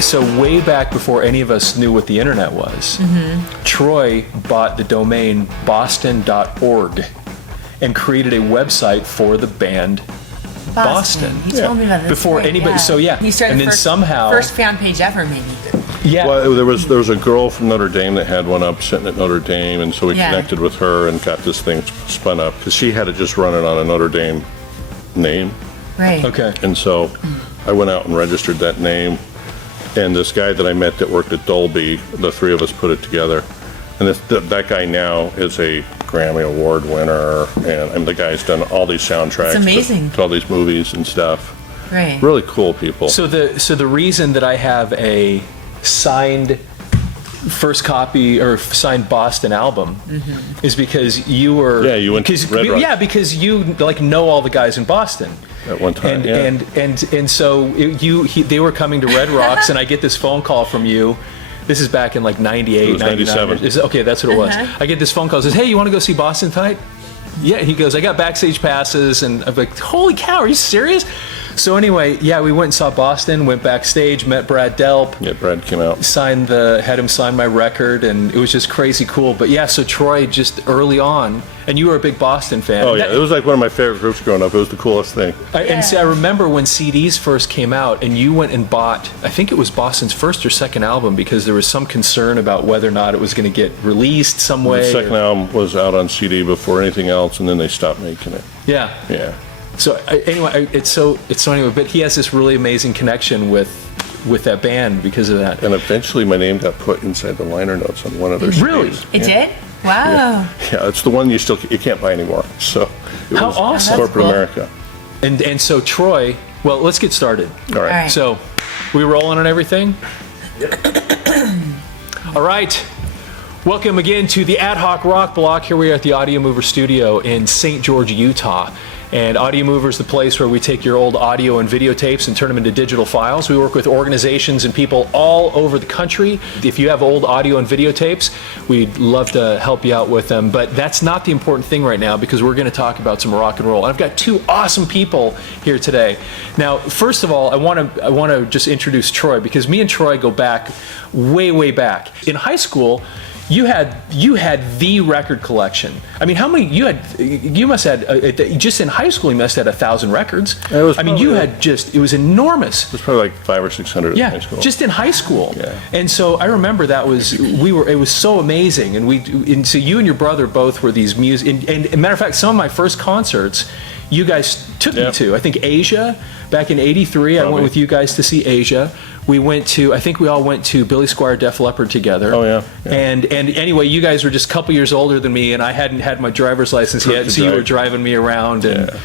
So way back before any of us knew what the internet was, Troy bought the domain boston.org and created a website for the band Boston. You told me about this before anybody. So you started and then the first fan page ever, maybe. Yeah. Well, there was a girl from Notre Dame that had one up sitting at Notre Dame, and so we connected with her and got this thing spun up because she had to just run it on a Notre Dame name. Right. Okay. And so I went out and registered that name, and this guy that I met that worked at Dolby, the three of us put it together. And that guy now is a Grammy Award winner, and the guy's done all these soundtracks. It's amazing. To all these movies and stuff. Right. Really cool people. So the reason that I have a signed first copy or signed Boston album is because you were you went to Red Rocks. because you like know all the guys in Boston At one time, and so they were coming to Red Rocks and I get this phone call from you. This is back in like 98, 97. Okay, that's what it was. I get this phone call. It says, "Hey, you want to go see Boston tonight?" Yeah, he goes, "I got backstage passes," and I'm like, "Holy cow, are you serious?" So anyway, we went and saw Boston, went backstage, met Brad Delp. Yeah, Brad came out. Had him sign my record, and it was just crazy cool. But yeah, so Troy just early on, and you were a big Boston fan. Oh yeah, it was like one of my favorite groups growing up. It was the coolest thing. And see, I remember when CDs first came out, and you went and bought, I think it was Boston's first or second album, because there was some concern about whether or not it was going to get released some way. The second album was out on CD before anything else, and then they stopped making it. Yeah. Yeah. So anyway, it's so anyway. But he has this really amazing connection with that band because of that. And eventually, my name got put inside the liner notes on one of their CDs. Really? It did? Wow. Yeah, it's the one you can't buy anymore. So it How was awesome. Corporate Cool. America. And so Troy, well, let's get started. All right. So, we rolling on everything? All right. Welcome again to the Ad-Hoc Rock Block. Here we are at the Audio Mover Studio in St. George, Utah. And Audio Mover is the place where we take your old audio and videotapes and turn them into digital files. We work with organizations and people all over the country. If you have old audio and videotapes, we'd love to help you out with them. But that's not the important thing right now because we're going to talk about some rock and roll. And I've got two awesome people here today. Now, first of all, I want to just introduce Troy because me and Troy go back way, way back. In high school, you had the record collection. I mean, how many you must have just in high school you must have had 1,000 records. It was it was enormous. It was probably like 500 or 600 in high school. Just in high school. Yeah. And so I remember it was so amazing. And so you and your brother both were these music. And matter of fact, some of my first concerts, you guys took me to. I think Asia back in '83. I went with you guys to see Asia. We all went to Billy Squier Def Leppard together. Oh yeah. And anyway, you guys were just a couple years older than me, and I hadn't had my driver's license yet, so you were driving me around, so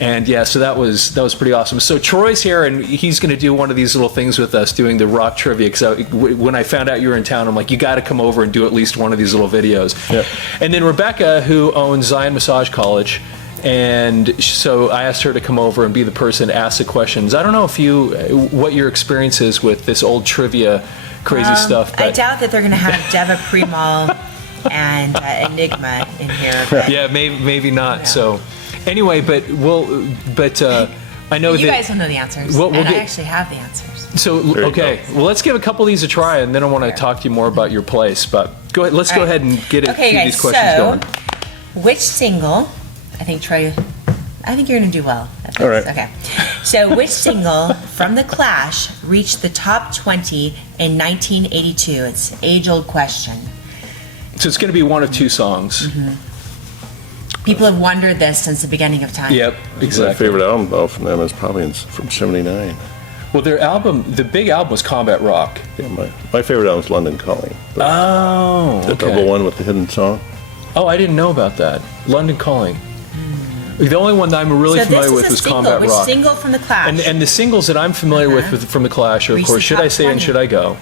that was pretty awesome. So Troy's here, and he's going to do one of these little things with us, doing the rock trivia. Because when I found out you were in town, I'm like, you got to come over and do at least one of these little videos. Yeah. And then Rebecca, who owns Zion Massage College. And so I asked her to come over and be the person to ask the questions. I don't know what your experience is with this old trivia crazy stuff. I doubt that they're going to have Deva Premal and Enigma in here. But, yeah, maybe not. So anyway, I know you that guys don't know the answers. I actually have the answers. So okay, well, let's give a couple of these a try, and then I want to talk to you more about your place. But go ahead. Let's go ahead and get these questions going. Which single? I think Troy, you're going to do well at this. All right. Okay. So which single from The Clash reached the top 20 in 1982? It's an age-old question. So it's going to be one of two songs. People have wondered this since the beginning of time. Yep, exactly. My favorite album, though, from them is probably from '79. Well, their album, the big album was Combat Rock. Yeah, my favorite album is London Calling. The double one with the hidden song. Oh, I didn't know about that. London Calling. The only one that I'm really familiar with was Combat Rock. Which single from The Clash? And the singles that I'm familiar with from The Clash are, of course, Should I Stay and Should I Go?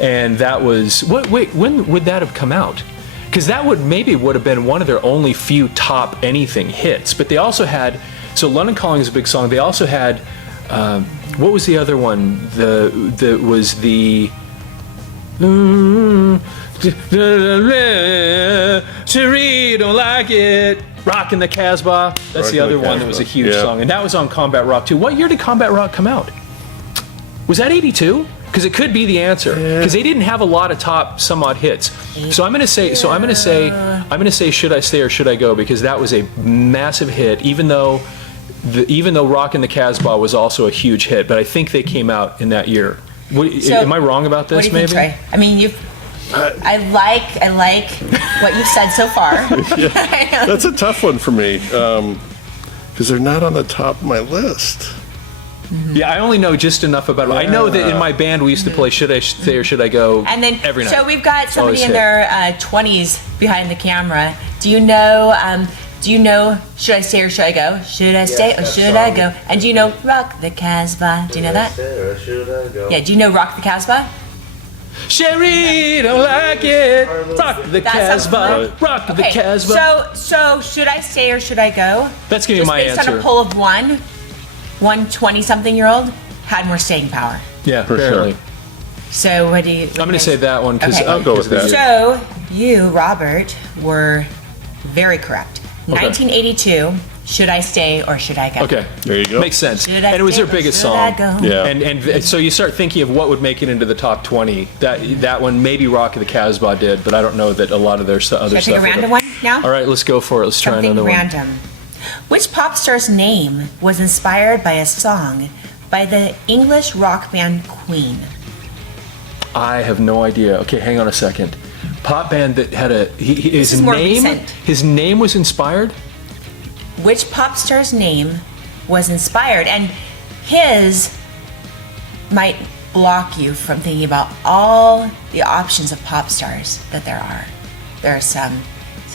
And that was, when would that have come out? Because that would have been one of their only few top anything hits. But they also had, so London Calling is a big song. They also had, what was the other one? Cherie, don't like it. Rockin' the Casbah. That's the other one that was a huge song. And that was on Combat Rock too. What year did Combat Rock come out? Was that 82? Because it could be the answer. Because they didn't have a lot of top some odd hits. So I'm going to say Should I Stay or Should I Go? Because that was a massive hit, even though Rockin' the Casbah was also a huge hit. But I think they came out in that year. Am I wrong about this? What do you maybe? think, Trey? I mean, I like what you've said so far. That's a tough one for me because they're not on the top of my list. Yeah, I only know just enough about it. I know that in my band we used to play Should I Stay or Should I Go And then, every night. so we've got somebody Always in hit. their 20s behind the camera. Do you know Should I Stay or Should I Go? Should I Stay or Should I Go? And do you know Rock the Casbah? Do you know that? Yeah, do you know Rock the Casbah? Sherry, don't like it. Rock the That sounds Casbah. Rock the Casbah. So should I stay or should I go? That's gonna be my Just based on answer. a poll of one 20-something-year-old had more staying power. Yeah, For apparently. sure. So what do you? I'm going to say that one because Okay. I'll go with that. So you, Robert, were very correct. 1982. Should I stay or should I go? Okay, There you go. makes sense. Should I And it was stay their or biggest should I song. go? Yeah. And so you start thinking of what would make it into the top 20. That one, maybe Rock of the Casbah did, but I don't know that a lot of their other Should I stuff. pick a would random have. one now? All right, let's go for it. Let's try Something another random. Which pop star's name was inspired by a song by the English rock band Queen? one. I have no idea. Okay, hang on a second. Pop band that had his is more name. recent. His name was inspired. Which pop star's name was inspired? And his might block you from thinking about all the options of pop stars that there are. There are some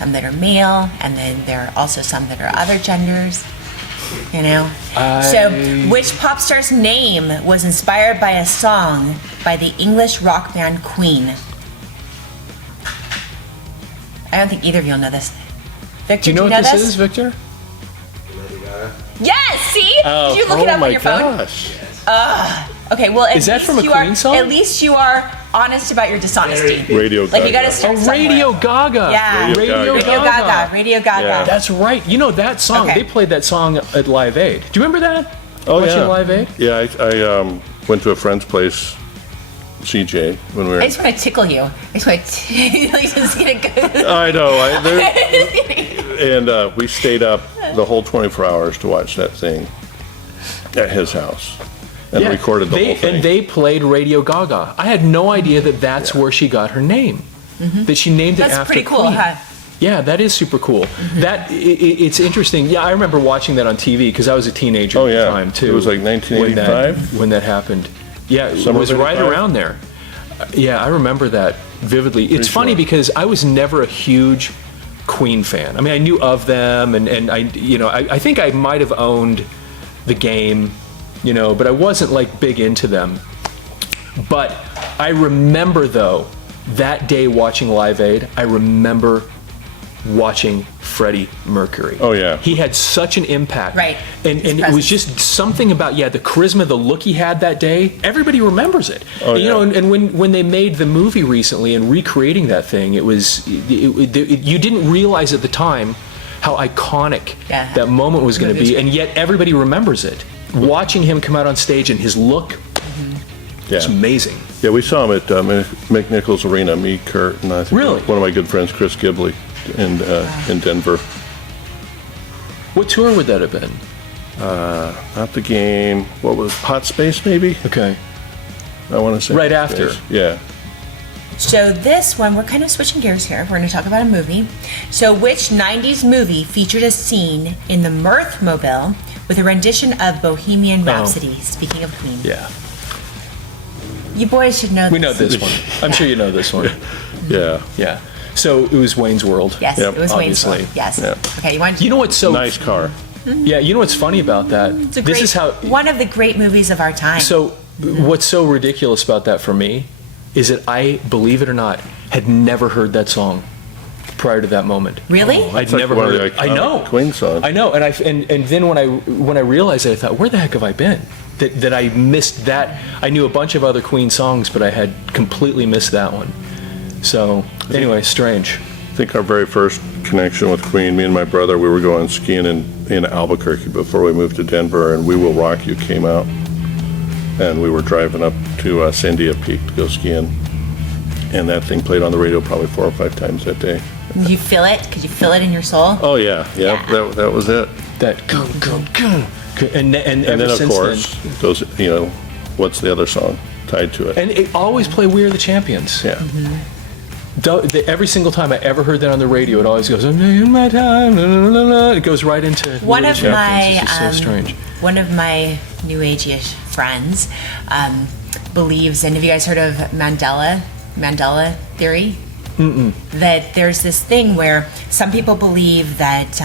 that are male, and then there are also some that are other genders. You know? So, which pop star's name was inspired by a song by the English rock band Queen? I don't think either of you will know this. Victor, Do you know what this is, Victor? Yes, see? Did you look it up my on your phone? gosh. Okay, well, Is that from a Queen song? At least you are honest about your dishonesty. Radio Like, you gotta Gaga. start Oh, somewhere. Radio Gaga. Yeah. Radio Radio Gaga. Radio Gaga. Yeah. That's right. You know that song. Okay. They played that song at Live Aid. Do you remember that? Oh, Watching yeah. Live Aid? Yeah, I went to a friend's place, CJ, when we were. I just want to tickle you. I just want to just get a good. I know. And we stayed up the whole 24 hours to watch that thing at his house and recorded the whole thing. And they played Radio Gaga. I had no idea that that's where she got her name. That she named it That's after pretty cool, Queen. huh? Yeah, that is super cool. It's interesting. Yeah, I remember watching that on TV because I was a teenager Oh, at yeah. the time too. It was like 1985? when that happened. Yeah, it Summer was of right 85? around there. Yeah, I remember that vividly. It's funny sure. because I was never a huge Queen fan. I mean, I knew of them, and I think I might have owned the game, but I wasn't like big into them. But I remember though that day watching Live Aid. I remember watching Freddie Mercury. Oh, yeah. He had such an impact. Right. And His it was presence. just something about, the charisma, the look he had that day. Everybody remembers it. Oh, yeah. And when they made the movie recently and recreating that thing, you didn't realize at the time how iconic that moment was going to be, and yet everybody remembers it. Watching him come out on stage and his look, it's amazing. Yeah, we saw him at McNichols Arena, me, Kurt, and I think Really? one of my good friends, Chris Gibley, in Denver. What tour would that have been? Not the game. What was Hot Space, maybe? Okay. I want to say. Right Hot after. Space. Yeah. So this one, we're kind of switching gears here. We're going to talk about a movie. So which 90s movie featured a scene in the Mirth-Mobile with a rendition of Bohemian Rhapsody? Speaking of Queen. Yeah. You boys should know this. We know this one. I'm sure you know this one. Yeah. Yeah. So it was Wayne's World. Yes, Yep, it was Wayne's obviously. World. Yes. Yep. Okay, you want You know what's so Nice car. Yeah, you know what's funny about that? It's a This great, is how one of the great movies of our time. So what's so ridiculous about that for me is that I, believe it or not, had never heard that song prior to that moment. Really? I'd like never one of heard the it. I iconic know. Queen songs. I know, and then when I realized it, I thought, where the heck have I been? That I missed that. I knew a bunch of other Queen songs, but I had completely missed that one. So anyway, strange. I think our very first connection with Queen, me and my brother, we were going skiing in Albuquerque before we moved to Denver, and We Will Rock You came out. and we were driving up to Sandia Peak to go skiing, and that thing played on the radio probably 4 or 5 times that day. Did you feel it? Could you feel it in your soul? Oh yeah. That was it. That go, go, go. And And ever then of since course then. those, what's the other song tied to it? And it always play We Are the Champions. Yeah. Every single time I ever heard that on the radio, it always goes, I'm taking my time, la, la, la, la. It goes right into One We Are of the Champions. It's just so strange. One of my New Age-ish friends believes, and have you guys heard of Mandela theory? That there's this thing where some people believe that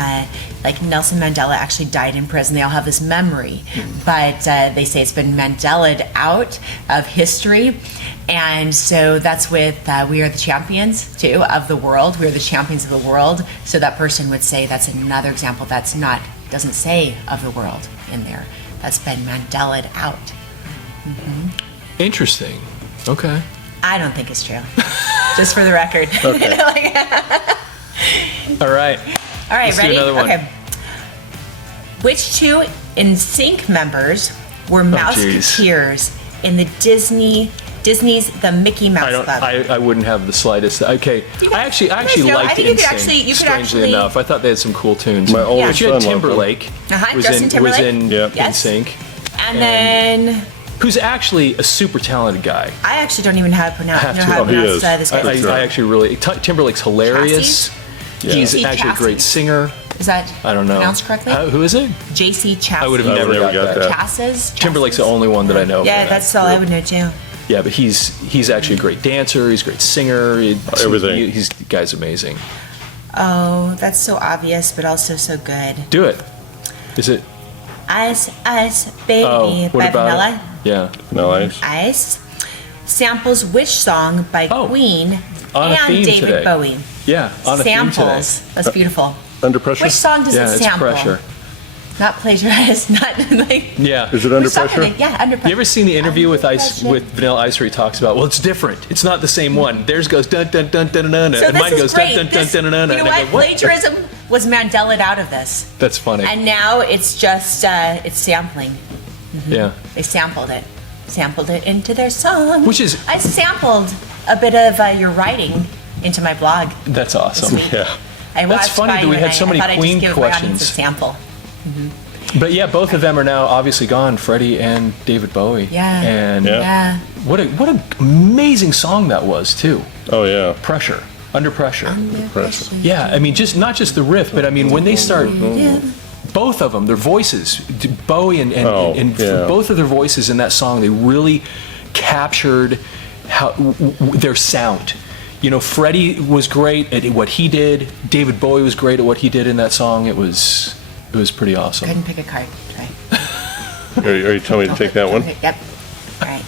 like Nelson Mandela actually died in prison. They all have this memory, but they say it's been Mandela'd out of history. And so that's with We Are the Champions, too, of the world. We are the champions of the world. So that person would say that's another example doesn't say of the world in there. That's been Mandela'd out. Interesting. Okay. I don't think it's true. Just for the record. Okay. All right. All right, Let's do ready? another one. Okay. Which two NSYNC members were geez. Mouseketeers in the Disney's The Mickey Mouse Club? I wouldn't have the slightest. Okay. I actually know, I liked think you could NSYNC, strangely strangely enough. I thought they had some cool tunes. My oldest But you had son loved them. Timberlake. Justin Timberlake. Was in Yep. Yes. NSYNC. And then Who's actually a super talented guy. I actually don't even know how to pronounce, I have to. know how to Oh, he pronounce is. this guy. I actually really Timberlake's hilarious. Yeah. He's JC actually a great Chassis. singer. Is that I don't know. pronounced correctly? Who is it? JC Chassis. I would have I never never got got that. that. Chassis? Timberlake's the only one that I know. Yeah, from that's that all I group. would know too. Yeah, but he's actually a great dancer. He's a great singer. Everything. The guy's amazing. Oh, that's so obvious, but also so good. Do it. Is it? Ice, baby, Oh, what by about Vanilla it? Yeah. No ice. Ice samples which song by Oh, Queen on a and theme David today. Bowie? Yeah. On a theme today. Samples. That's beautiful. Under pressure? Which song does Yeah, it it's sample? pressure. Not plagiarize, not like. Yeah. Is it under Which song pressure? is it? Yeah, under pressure. You ever seen the interview with Pressure. Vanilla Ice where he talks about, well, it's different. It's not the same one. Theirs goes dun dun dun dun dun, So and this mine is goes great. dun dun dun This- dun dun. You know And I what? go, what? Plagiarism was Mandela out of this, That's funny. and now it's just it's sampling. Yeah. They sampled it into their song. Which is- I sampled a bit of your writing into my blog. That's awesome. This week. Yeah. I That's watched funny mine that we and had so many I thought I'd Queen just give my audience a questions. sample. But yeah, both of them are now obviously gone, Freddie and David Bowie. Yeah. And Yeah. Yeah. what an amazing song that was too. Oh yeah. Pressure. Under pressure. Pressure. Yeah, I mean, not just the riff, but I mean, when they start, Yeah. both of them, their voices, Bowie and yeah. both of their voices in that song, they really captured their sound. You know, Freddie was great at what he did. David Bowie was great at what he did in that song. It was pretty Go awesome. ahead and pick a card. Try. Are you telling me to take that one? Yep. All right.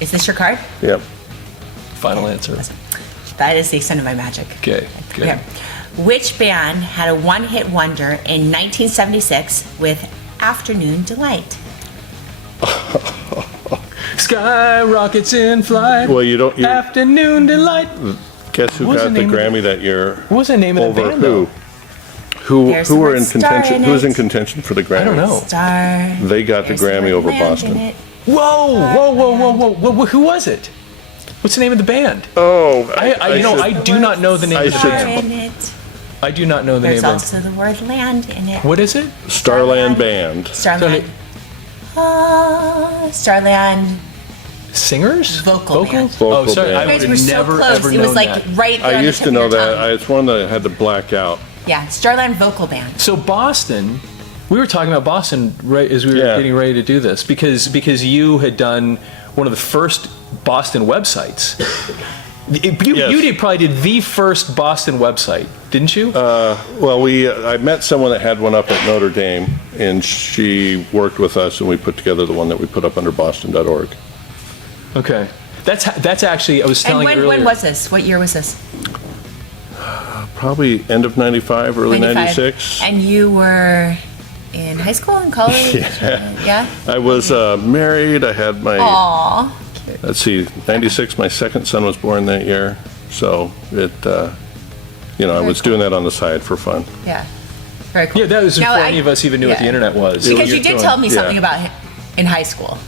Is this your card? Yep. Final answer. That is the extent of my magic. Okay, good. Okay. Which band had a one-hit wonder in 1976 with Afternoon Delight? Sky rockets in flight. Well, you don't. Afternoon delight. Guess who What was got the the name of Grammy that year? What was the name of the Over band, who? though? There's Who the were word in star contention? in Who was it. in contention for the Grammy? I don't know. Star. They got the There's Grammy word over land in Boston. it. Whoa! Who was it? What's the name of the band? Oh, I do not know the name I of the should- Star band. in it. I do not know the There's name of also the word land in it. it. What is it? Starland Band. Starland. Starland. Singers? Vocal band. Oh, Vocal sorry. band. I You guys would were have so never close. ever It was known like that. right there I on used the to tip know of your that. tongue. It's one that had to black out. Yeah, Starland Vocal Band. So Boston, we were talking about Boston right as we were Yeah. getting ready to do this because you had done one of the first Boston websites. You probably did the first Boston website, didn't you? Well, I met someone that had one up at Notre Dame, and she worked with us, and we put together the one that we put up under boston.org. Okay. That's actually, I was And telling you earlier. when was this? What year was this? Probably end of 95, early 95. 96. And you were in high school and college? Yeah. I was married. I had my, Aww. let's see, 96, my second son was born that year. So I was doing that on the side for fun. Yeah. Very cool. Yeah, that was Now, before any of us even knew what the internet was. Because you was did going- tell me yeah. something about in high school.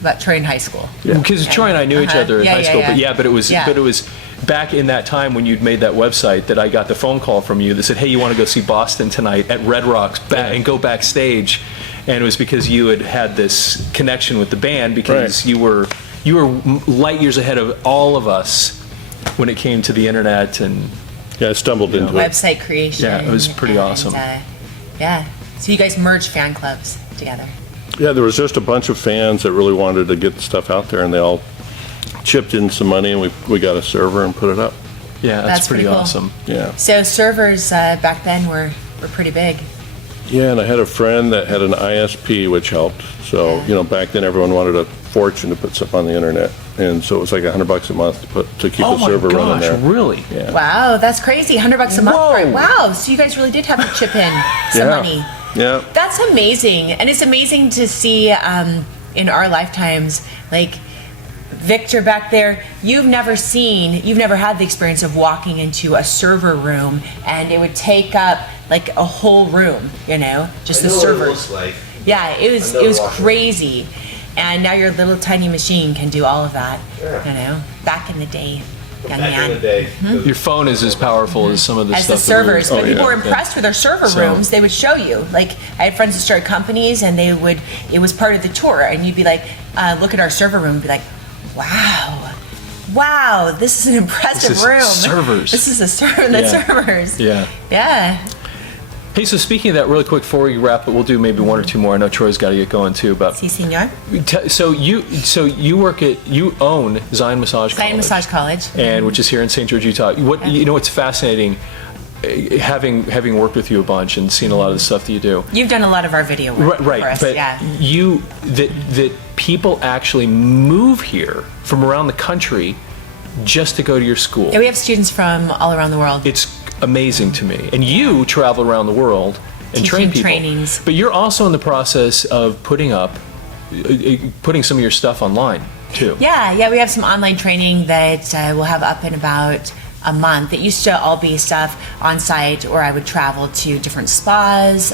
about Troy in high school. Because Troy and I knew each other in high school, but it was back in that time when you'd made that website that I got the phone call from you that said, hey, you want to go see Boston tonight at Red Rocks and go backstage. And it was because you had this connection with the band because you were light years ahead of all of us when it came to the internet and I stumbled into it. Website creation. Yeah, it was pretty awesome. So you guys merged fan clubs together. Yeah, there was just a bunch of fans that really wanted to get the stuff out there, and they all chipped in some money, and we got a server and put it up. Yeah, that's pretty cool. awesome. Yeah. So servers back then were pretty big. Yeah, and I had a friend that had an ISP, which helped. So, back then everyone wanted a fortune to put something on the internet. And so it was like $100 a month to keep the server running there. Really? Yeah. Wow, that's crazy. $100 a month for it. Wow, so you guys really did have to chip in some money. Yeah. That's amazing. And it's amazing to see in our lifetimes, like Victor back there, you've never had the experience of walking into a server room and it would take up like a whole room, just the servers. Like. Yeah, it was crazy. And now your little tiny machine can do all of that, back in the day. Young man. In the day. Your phone is as powerful as some of the As stuff. the servers, but people were yeah. impressed with our server rooms. They would show you. Like I had friends that started companies, and it was part of the tour, and you'd be like, look at our server room, and be like, wow, this is an impressive room. Servers. This is a server. That's servers. Yeah. Yeah. Hey, so speaking of that, really quick before we wrap it, we'll do maybe one or two more. I know Troy's got to get going too, but Si, senor. so you own Zion Massage College. Zion Massage College. And which is here in St. George, Utah. What's fascinating, having worked with you a bunch and seen a lot of the stuff that you do. You've done a lot of our video work for us, but that people actually move here from around the country just to go to your school. Yeah, we have students from all around the world. It's amazing to me. And you travel around the world and train people. Trainings. But you're also in the process of putting some of your stuff online too. Yeah, we have some online training that we'll have up in about a month. It used to all be stuff on site, or I would travel to different spas.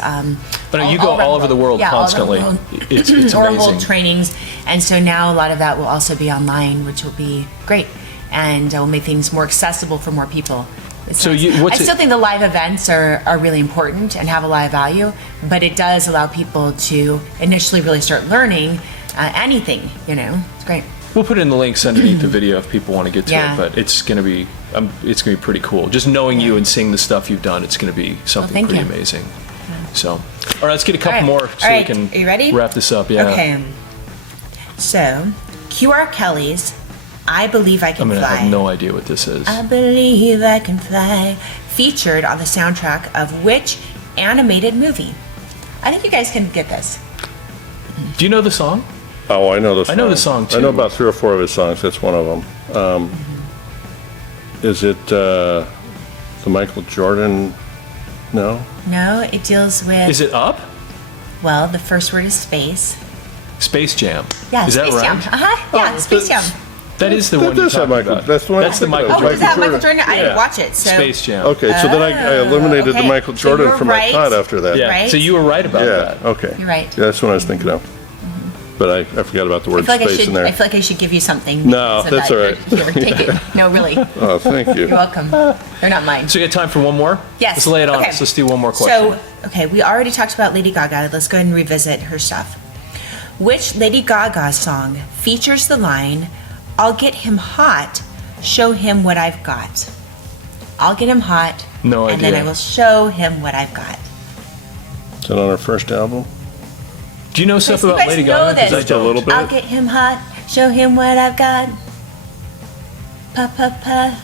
But you go all over the world constantly. All over the world. It's or amazing. hold trainings, and so now a lot of that will also be online, which will be great, and will make things more accessible for more people. So I still think the live events are really important and have a lot of value, but it does allow people to initially really start learning anything. It's great. We'll put in the links underneath the video if people want to get to Yeah. it. But it's gonna be pretty cool. Just knowing you and seeing the stuff you've done, it's gonna be something pretty amazing. So, all right, let's get a couple more so we can Are you ready? wrap this up. Yeah. Okay. So, QR Kelly's I Believe I Can I'm gonna Fly. have no idea what this is. I believe I can fly. Featured on the soundtrack of which animated movie? I think you guys can get this. Do you know the song? Oh, I know the song. I know the song, too. I know about 3 or 4 of his songs. That's one of them. Is it the Michael Jordan? No? No, it deals with. Is it Up? Well, the first word is space. Space Jam. Yeah, is Space that right? Jam. Yeah, Space Jam. That is the That one you're does have talking Michael- about. that's the one I'm That's the thinking Michael of. Oh, Jordan. does that have Michael Jordan. Jordan? I didn't Yeah. watch it. So. Space Jam. Okay, so then I eliminated the okay. Michael So Jordan you're from my right. thought after that. Yeah. Right? So you were right about Yeah, that. okay. You're right. Yeah, that's what I was thinking of. But I forgot about the I word feel like space in there. I feel like I should give you something. No, because of that's that. all right. Here, take it. No, really. Oh, thank you. You're welcome. They're not mine. So you got time for one more? Yes. Let's lay it on Okay. us. Let's do one more question. So, okay, we already talked about Lady Gaga. Let's go ahead and revisit her stuff. Which Lady Gaga song features the line, "I'll get him hot, show him what I've got"? I'll get him hot, No and then idea. I will show him what I've got. Is that on her first album? Do you know stuff You about guys Lady know Gaga? 'Cause this. I Just a little don't. bit. I'll get him hot, show him what I've got. Pa pa pa,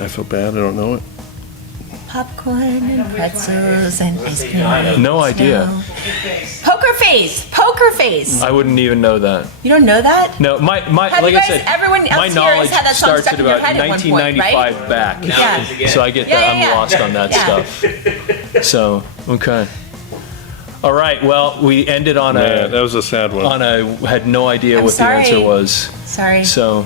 I feel bad. I don't know it. popcorn and pretzels and ice cream. No idea. Poker face, poker face. I wouldn't even know that. You don't know that? No, my Have like you I guys- said, everyone else my here has knowledge had that song starts stuck at in your about head at one point, right? 1995 back. Yeah. So I get Yeah, that. yeah, yeah. I'm lost on that Yeah. stuff. So, okay. All right. Well, we ended on Yeah, that a was a sad one. had no idea I'm what sorry. the answer was. Sorry. So,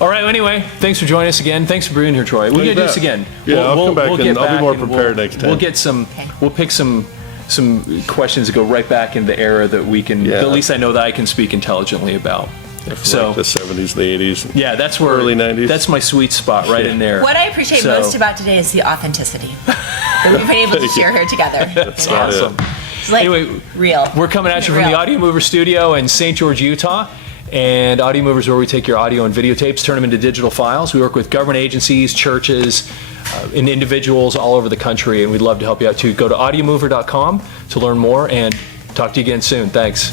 all right. Anyway, thanks for joining us again. Thanks for being here, Troy. We're gonna do this again. Yeah, I'll come back and get I'll be back more and prepared next time. We'll get some. Okay. We'll pick some some questions that go right back into the era that we can, Yeah. at least I know that I can speak intelligently about. Like the 70s, the 80s. Yeah, that's where Early 90s. That's my sweet spot right in there. What I appreciate So- most about today is the authenticity that we've been able to share here together. That's You know? awesome. It's like Anyway, real. We're coming at you from the Real. Audio Mover studio in St. George, Utah. And Audio Mover is where we take your audio and videotapes, turn them into digital files. We work with government agencies, churches, and individuals all over the country, and we'd love to help you out too. Go to audiomover.com to learn more, and talk to you again soon. Thanks.